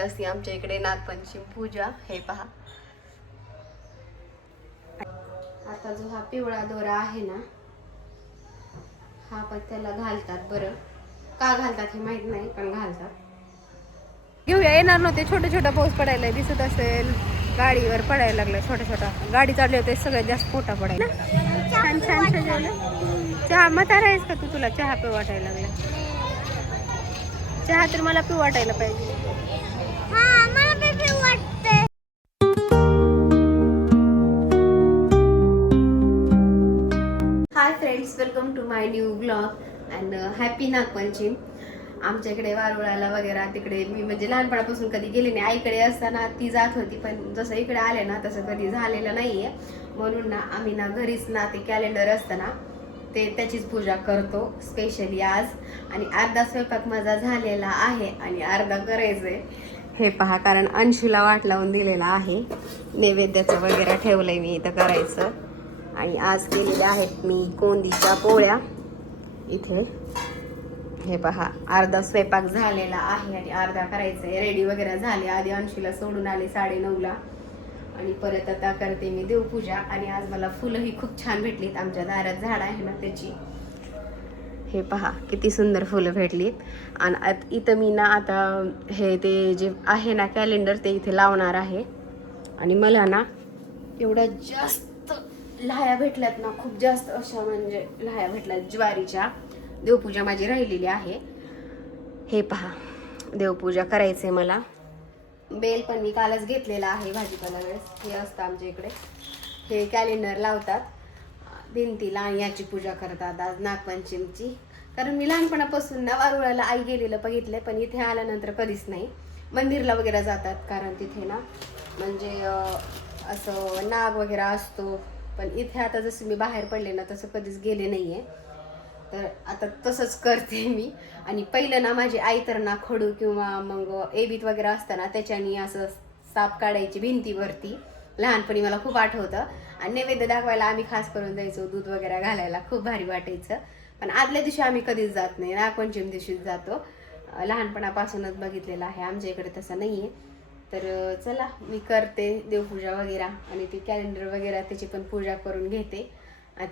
असते आमच्या इकडे नागपंचमी पूजा. हे पहा, आता जो हा पिवळा दोरा आहे ना, हा पण त्याला घालतात. बरं का घालतात हे माहित नाही, पण घालतात. घेऊया येणार नव्हते. छोटा छोटा पाऊस पडायला दिसत असेल, गाडीवर पडायला लागला छोटा छोटा. गाडी चालली होते सगळ्यात जास्त मोठा पडायला. छान छान सजवलं. चहा म्हातारा आहेस का तू? तुला चहा पिऊ वाटायला लागला? चहा तर मला पिऊ वाटायला पाहिजे. Hi friends, welcome to my new blog and happy Nag Panchami. आमच्याकडे वारुळाला वगैरे तिकडे मी म्हणजे लहानपणापासून कधी गेले नाही. आईकडे असताना ती जात होती, पण जसं इकडे आले ना तसं कधी झालेलं नाहीये. म्हणून ना आम्ही ना घरीच ना ते कॅलेंडर असतं ना ते त्याचीच पूजा करतो स्पेशली आज. आणि अर्धा स्वयंपाक माझा झालेला आहे आणि अर्धा करायचंय. हे पहा, कारण अंशूला वाट लावून दिलेला आहे. नैवेद्याचं वगैरे ठेवलंय मी इथं करायचं. आणि आज केलेल्या आहेत मी कोंदीच्या पोळ्या इथे. हे पहा, अर्धा स्वयंपाक झालेला आहे आणि अर्धा करायचा आहे. रेडी वगैरे झाले. आधी अंशूला सोडून आले 9:30ला आणि परत आता करते मी देवपूजा. आणि आज मला फुलं ही खूप छान भेटलीत. आमच्या दारात झाड आहे ना त्याची. हे पहा किती सुंदर फुलं भेटलीत. आणि इथं मी ना आता हे ते जे आहे ना कॅलेंडर ते इथे लावणार आहे. आणि मला ना एवढ्या जास्त लाह्या भेटल्यात ना, खूप जास्त अशा म्हणजे लाह्या भेटल्यात ज्वारीच्या. देवपूजा माझी राहिलेली आहे. हे पहा, देवपूजा करायचे मला. बेल पण मी कालच घेतलेला आहे भाजीपाला वेळेस. हे असतं आमच्या इकडे. हे कॅलेंडर लावतात भिंतीला आणि याची पूजा करतात आज नागपंचमीची. कारण मी लहानपणापासून ना वारुळाला आई गेलेलं बघितलं, पण इथे आल्यानंतर कधीच नाही. मंदिरला वगैरे जातात कारण तिथे ना म्हणजे असं नाग वगैरे असतो. पण इथे आता जसं मी बाहेर पडले ना तसं कधीच गेले नाहीये. तर आता तसंच करते मी. आणि पहिलं ना माझी आई तर ना खडू किंवा मग एबीत वगैरे असताना त्याच्यानी असं साप काढायची भिंतीवरती. लहानपणी मला खूप आठवतं. आणि नैवेद्य दाखवायला आम्ही खास करून जायचो, दूध वगैरे घालायला. खूप भारी वाटायचं. पण आदल्या दिवशी आम्ही कधीच जात नाही, नागपंचमी दिवशीच जातो. लहानपणापासूनच बघितलेलं आहे. आमच्या इकडे तसं नाहीये. तर चला मी करते देवपूजा वगैरे आणि ते कॅलेंडर वगैरे त्याची पण पूजा करून घेते.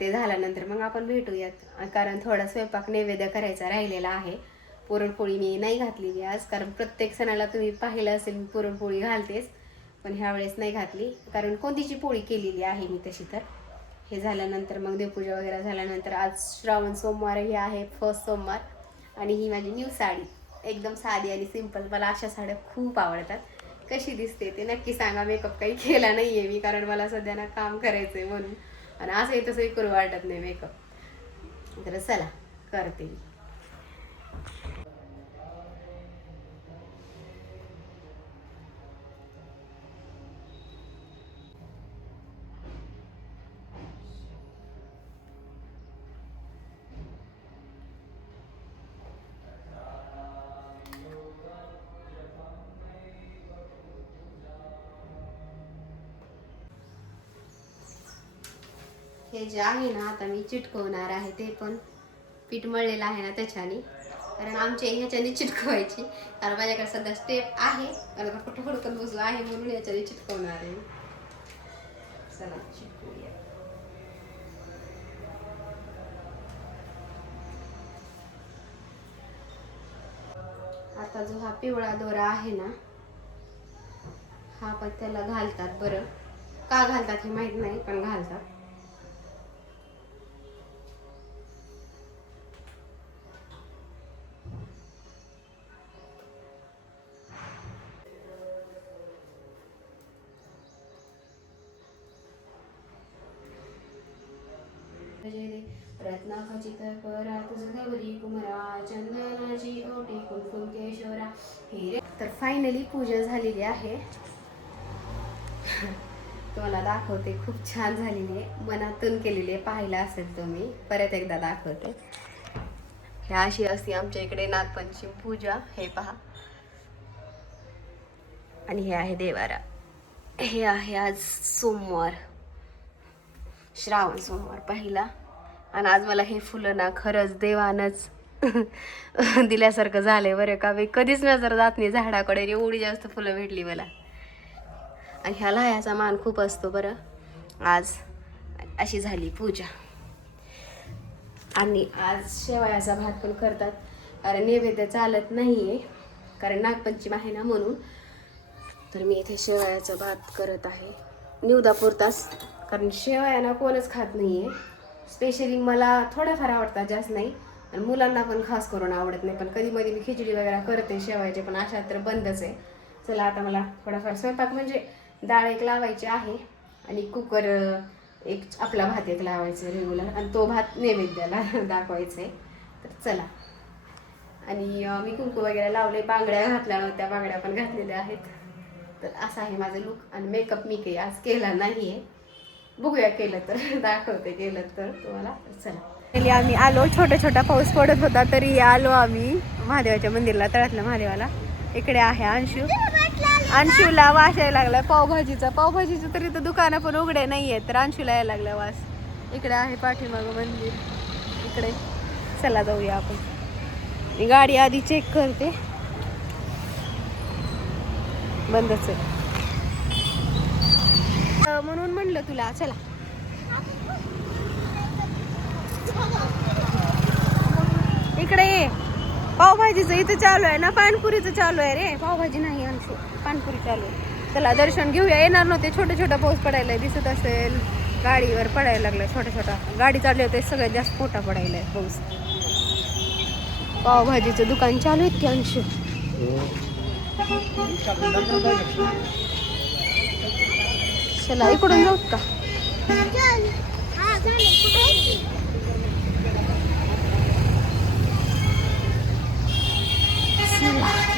ते झाल्यानंतर मग आपण भेटूयात. कारण थोडा स्वयंपाक नैवेद्य करायचा राहिलेला आहे. पुरणपोळी मी नाही घातलेली आज, कारण प्रत्येक सणाला तुम्ही पाहिलं असेल मी पुरणपोळी घालतेच. पण ह्या वेळेस नाही घातली कारण कोणतीची पोळी केलेली आहे मी तशी. तर हे झाल्यानंतर मग देवपूजा वगैरे झाल्यानंतर आज श्रावण सोमवारही आहे, फर्स्ट सोमवार. आणि ही माझी न्यू साडी एकदम साधी आणि सिंपल. मला अशा साड्या खूप आवडतात. कशी दिसते ते नक्की सांगा. मेकअप काही केला नाहीये मी, कारण मला सध्या ना काम करायचंय म्हणून. आणि असंही तसंही करू वाटत नाही मेकअप. तर चला करते मी. हे जे आहे ना आता मी चिटकवणार आहे ते पण पीठ मळलेलं आहे ना त्याच्याने. कारण आमच्या ह्याच्याने चिटकवायची. कारण माझ्याकडे सध्या स्टेप आहे, कारण आता कुठं हुडकत बसू आहे म्हणून याच्याने चिटकवणार आहे. चला चिटकवूया. आता जो हा पिवळा दोरा आहे ना, हा पण त्याला घालतात. बरं का घालतात हे माहित नाही, पण घालतात. रत्ना खचित करा तुझ गौरी कुमरा, चंदनाची ओटी कुंकुम केशोरा. हे तर फायनली पूजा झालेली आहे. तुम्हाला दाखवते, खूप छान झालेली आहे. मनातून केलेली आहे. पाहिला असेल तुम्ही, परत एकदा दाखवते. हे अशी असते आमच्या इकडे नागपंचमी पूजा. हे पहा, आणि हे आहे देवारा. हे आहे आज सोमवार, श्रावण सोमवार पहिला. आणि आज मला हे फुलं ना खरंच देवानच दिल्यासारखं झालंय बरं का. मी कधीच नजर जात नाही झाडाकडे, एवढी जास्त फुलं भेटली मला. आणि ह्याला ह्याचा मान खूप असतो बरं. आज अशी झाली पूजा. आणि आज शेवयाचा भात पण करतात, कारण नैवेद्य चालत नाहीये, कारण नागपंचमी आहे ना म्हणून. तर मी इथे शेवयाचा भात करत आहे निवदापुरताच, कारण शेवया ना कोणच खात नाहीये. स्पेशली मला थोड्याफार आवडतात, जास्त नाही, आणि मुलांना पण खास करून आवडत नाही. पण कधी मध्ये मी खिचडी वगैरे करते शेवयाचे, पण अशा तर बंदच आहे. चला आता मला थोडाफार स्वयंपाक म्हणजे डाळ एक लावायची आहे, आणि कुकर एक आपला भात एक लावायचा रेग्युलर, आणि तो भात नैवेद्याला दाखवायचा आहे. तर चला. आणि मी कुंकू वगैरे लावले, बांगड्या घातल्या नव्हत्या, बांगड्या पण घातलेल्या आहेत. तर असं आहे माझं लुक. आणि मेकअप मी काही आज केला नाही आहे, बघूया केलं तर दाखवते, केलं तर तुम्हाला. चला आम्ही आलो. छोटा छोटा पाऊस पडत होता तरी आलो आम्ही महादेवाच्या मंदिरला, तळ्यातल्या महादेवाला. इकडे आहे अंशू. अंशूला वास यायला लागलाय पावभाजीचं तरी तर दुकानं पण उघडे नाहीये, तर अंशूला यायला लागला वास. इकडे आहे पाठीमागं मंदिर इकडे. चला जाऊया आपण. मी गाडी आधी चेक करते, बंदच आहे म्हणून म्हणलं तुला. चला इकडे ये. पावभाजीचं इथं चालू आहे ना, पाणपुरीचं चालू आहे रे. पावभाजी नाही अंशू, पाणपुरी चालू आहे. चला दर्शन घेऊया. येणार नव्हते, छोटा पाऊस पडायला दिसत असेल, गाडीवर पडायला लागलाय छोटा. गाडी चालली होते, सगळ्यात जास्त मोठा पडायलाय पाऊस. पावभाजीचं दुकान चालू आहे की अंशू? चला इकडून जाऊ का?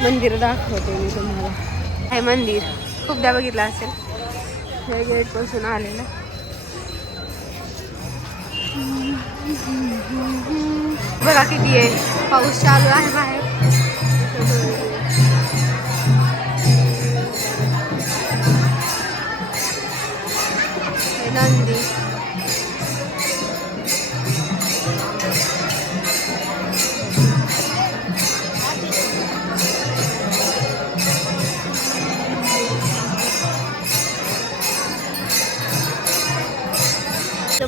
मंदिर दाखवते मी तुम्हाला. हे मंदिर खूपदा बघितलं असेल, हे गेट पासून आलेलं. बघा किती आहे, पाऊस चालू आहे बाहेर. नंदी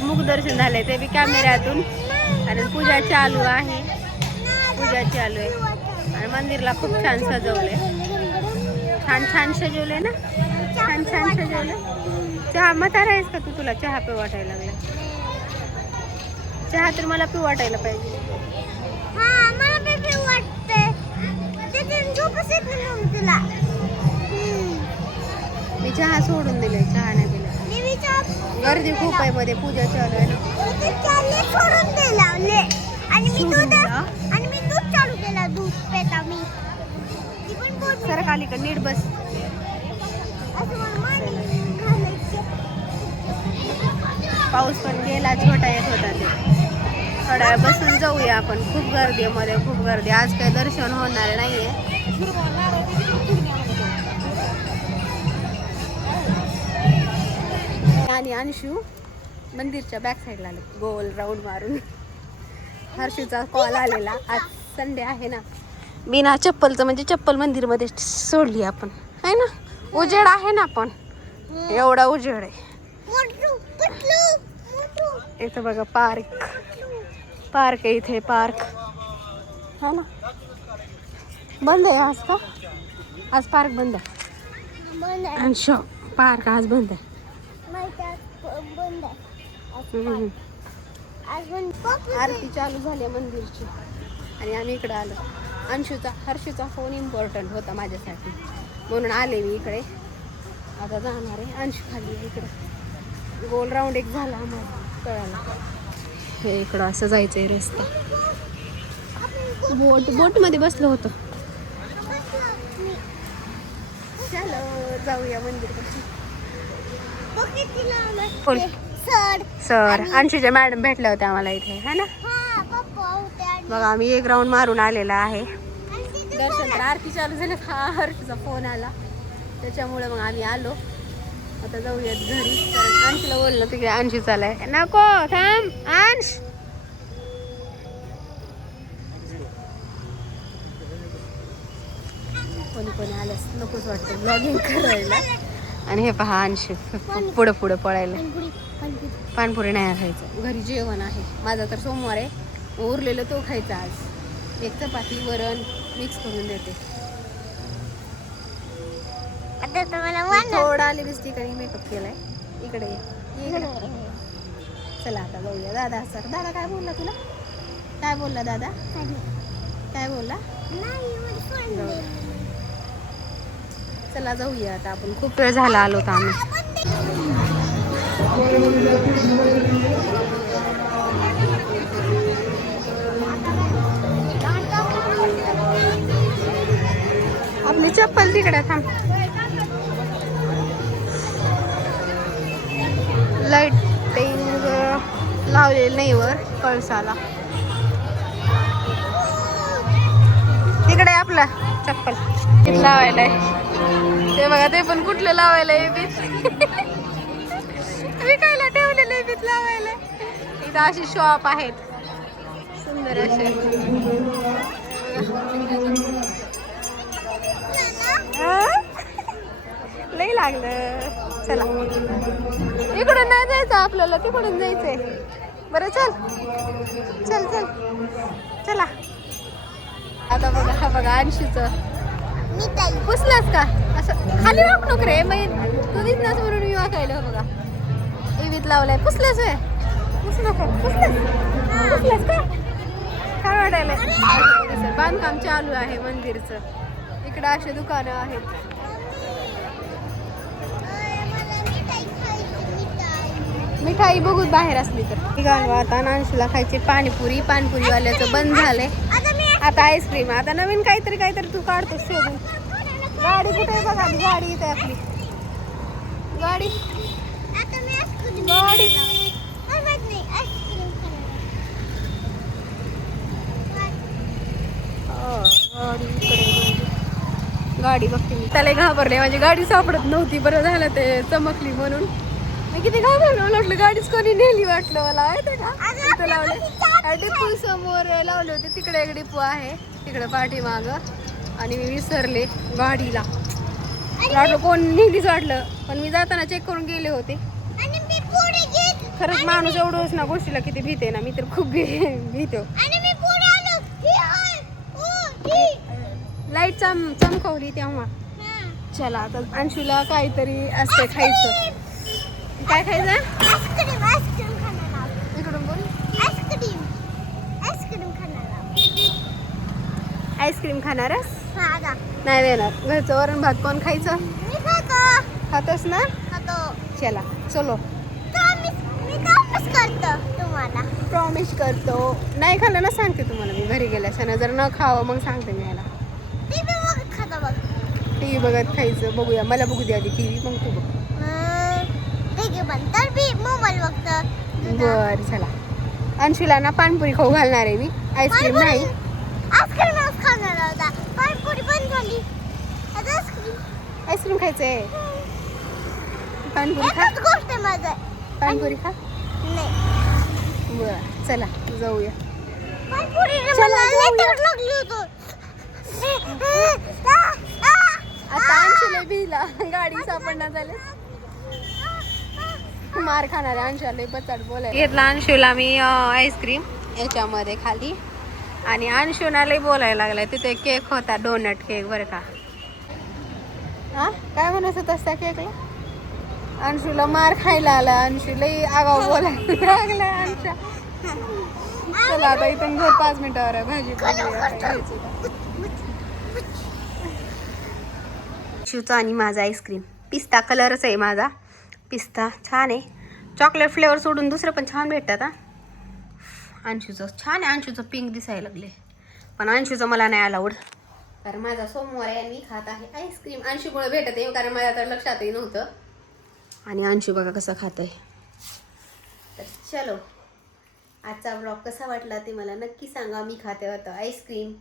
मुख दर्शन झालंय ते बी कॅमेऱ्यातून. आणि पूजा चालू आहे, आणि मंदिरला खूप छान सजवलंय. छान सजवलंय ना, छान सजवलंय. चहा म्हातारा आहेस का तू? तुला चहा पिऊ वाटायला लागला? चहा तर मला पिऊ वाटायला पाहिजे. मी चहा सोडून दिले, चहा नाही पिला. गर्दी खूप आहे मध्ये, पूजा चालू आहे ना. सर खाली का नीट बस. पाऊस पण गेला, छोटा येत होता ते. थोड्या वेळ बसून जाऊया आपण. खूप गर्दी आहे मध्ये, खूप गर्दी. आज काही दर्शन होणार नाहीये. आणि अंशू मंदिरच्या बॅक साईडला आले, गोल राऊंड मारून. हर्षूचा कॉल आलेला, आज संडे आहे ना. बिना चप्पलचं म्हणजे चप्पल मंदिरमध्ये सोडली आपण, आहे ना. उजेड आहे ना, पण एवढा उजेड आहे. इथं बघा पार्क आहे इथे, पार्क हा ना. बंद आहे आज का? आज पार्क बंद आहे. अंशू पार्क आज बंद आहे. आरती चालू झाली मंदिरची, आणि आम्ही इकडे आलो. हर्षूचा फोन इम्पॉर्टंट होता माझ्यासाठी, म्हणून आले मी इकडे. आता जाणार आहे. अंशू खाली आहे इकडे. गोल राऊंड एक झाला आम्हाला कळाला. हे इकडं असं जायचंय रस्ता. बोट मध्ये बसलो होतो. चलो जाऊया मंदिर. सर अंशूच्या मॅडम भेटल्या होत्या आम्हाला इथे, है ना. मग आम्ही एक राऊंड मारून आलेला आहे. दर्शन तर आरती चालू झाली, हर्षूचा फोन आला त्याच्यामुळे मग आम्ही आलो. आता जाऊयात घरी, कारण अंशूला बोललो तिकडे. अंशू चालाय, नको थांब अंश. कोणी आल्यास नकोच वाटतं ब्लॉगिंग करायला. आणि हे पहा अंशू पुढं पुढं पळायला. पानपुरी नाही खायचं, घरी जेवण आहे माझा तर सोमवार आहे, उरलेलं तो खायचा आज. एक चपाती वरण मिक्स करून देते. थोडा लिपस्टिक आणि मेकअप केलाय. इकडे इकडे चला आता जाऊया. दादा सर दादा काय बोलला तुला? काय बोलला दादा? काय बोलला? चला जाऊया आता आपण. खूप वेळ झाला आलो होतो आम्ही. आपली चप्पल तिकडे थांब. लाइटिंग लावलेली नाही वर कळसाला. तिकडे आपला चप्पल लावायला ते बघा. ते पण कुठलं लावायला विकायला ठेवलेलं बीत लावायला. इथं अशी शॉप आहेत सुंदर असे. लई लागलं. चला इकडून नाही जायचं आपल्याला, तिकडून जायचंय. बरं चल चल चल चला. आता बघा हा बघा अंशीचं पुसलास का? असं खाली वाक नको रे. मग तू दिसनास म्हणून मी वाकायला. बघा इवीत लावलाय. पुसलास वे पुसू नको. पुसलास का? काय वाटायला? बांधकाम चालू आहे मंदिरचं. इकडे असे दुकानं आहेत. मिठाई बघूच बाहेर असली तर. आता अंशूला खायची पाणीपुरी. पाणीपुरीवाल्याचं बंद झालंय. आता आईस्क्रीम. आता नवीन काहीतरी तू काढतो शोधून. गाडी कुठे आहे बघा. गाडी इथे आपली गाडी गाडी गाडी बघते मी. त्याला घाबरले. माझी गाडी सापडत नव्हती. बरं झालं ते चमकली म्हणून. मी किती घाबरलो. म्हटलं गाडीच कोणी नेली वाटलं मला. येते का इथं लावले. डिपू समोर लावले होते. तिकडे एक डिपू आहे तिकडे पाठीमाग. आणि मी विसरले गाडीला. वाटलं कोण नेलीच वाटलं. पण मी जाताना चेक करून गेले होते. खरंच माणूस एवढंच ना गोष्टीला किती भीते ना. मी तर खूप भीतो. लाईट चमकवली तेव्हा. चला आता अंशूला काहीतरी असते खायचं. काय खायचं? इकडून बोल. आईस्क्रीम खाणारस? नाही देणार. घरचं वरण भात कोण खायचं? खातोस ना? चला चलो. प्रॉमिस करतो. नाही खाल्लं ना सांगते तुम्हाला मी घरी गेल्यास. जर न खावं मग सांगते मी याला. टीव्ही बघत खायचं. बघूया. मला बघू दे आधी टीव्ही मग तू बघ. बर चला. अंशूला ना पाणपुरी खाऊ घालणार आहे मी. आईस्क्रीम नाही. आईस्क्रीम खायचंय. पाणपुरी खा. पाणपुरी खा. बर चला जाऊया. आता अंशूला भिला. गाडी सापडणार झाले. मार खाणार आहे अंशूला. बचाट बोलायला घेतला अंशूला मी आईस्क्रीम याच्यामध्ये खाली. आणि अंशूला लई बोलायला लागलाय. तिथे केक होता. डोनट केक बरं का. हा काय म्हणत होतास त्या केकला? अंशूला मार खायला आला. अंशू लई आगाव बोलायला लागला. अंशा चला आता इथून घर 5 मिनिटावर आहे. भाजी अंशूचा आणि माझा आईस्क्रीम पिस्ता कलरच आहे. माझा पिस्ता छान आहे. चॉकलेट फ्लेवर सोडून दुसरं पण छान भेटतात. अंशूचं छान आहे. अंशूचं पिंक दिसायला लागले. पण अंशूचं मला नाही अलाउड. कारण माझा सोमवार आहे. मी खात आहे आईस्क्रीम. अंशूमुळे भेटत आहे कारण माझ्या तर लक्षातही नव्हतं. आणि अंशू बघा कसं खात आहे. तर चलो आजचा ब्लॉग कसा वाटला ते मला नक्की सांगा. मी खाते होतं आईस्क्रीम.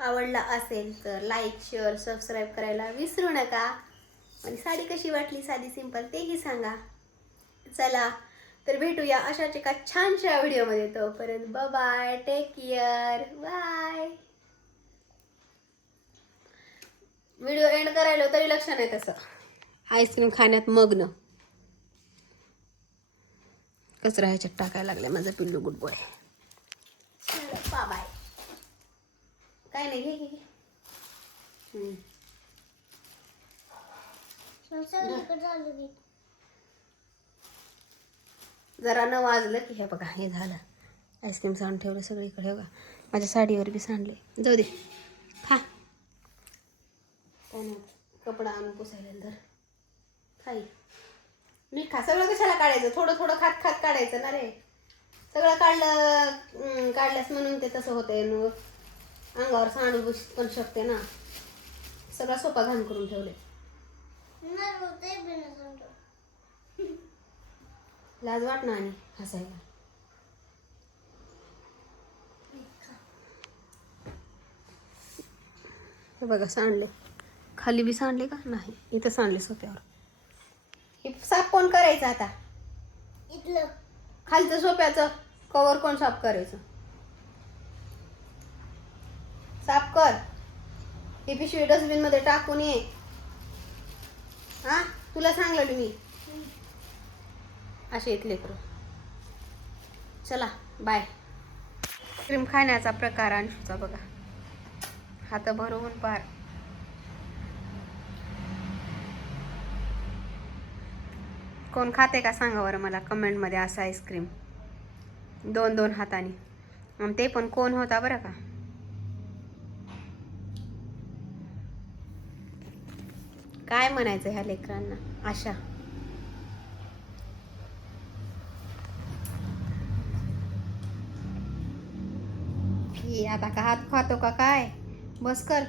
आवडला असेल तर लाईक शेअर सबस्क्राईब करायला विसरू नका. आणि साडी कशी वाटली साधी सिंपल तेही सांगा. चला तर भेटूया अशाच एका छानशा व्हिडिओमध्ये. तोपर्यंत bye bye. Take care. Bye. Video end करायला तरी लक्ष नाही तसं. आईस्क्रीम खाण्यात मग्न. कचरा ह्याच्यात टाकायला लागलाय माझा पिल्लू गुड बॉय. बाय. काय नाही, घे घे घे. जरा न वाजलं की हे बघा हे झालं. आईस्क्रीम सांड ठेवलं सगळीकडे. बघा माझ्या साडीवर बी सांडले. जाऊ दे खा. कपडा आणून पुसायला तर खाई. मीठ खा. सगळं कशाला काढायचं? थोडं थोडं खात खात काढायचं ना रे. सगळं काढल्यास म्हणून ते तसं होतंय. अंगावर सांडू पण शकते ना. सगळा सोपा घाण करून ठेवले. लाज वाट ना आणि हसायला. हे बघा सांडले. खाली बी सांडले का? नाही, इथं सांडले सोप्यावर. हे साफ कोण करायचं आता? इथलं खालचं सोप्याचं कवर कोण साफ करायचं? साफ कर. ही पिशवी डस्टबिन मध्ये टाकून ये. हा, तुला सांगलं मी. असे इथले करू. चला बाय. आईस्क्रीम खाण्याचा प्रकार अंशूचा बघा. हात भरवून पार. कोण खाते का सांगा बरं मला कमेंटमध्ये असं आईस्क्रीम 2-2 हाताने. आणि ते पण कोण होता बरं का. काय म्हणायचं ह्या लेकरांना आशा. आता का हात खातो का काय? बस कर.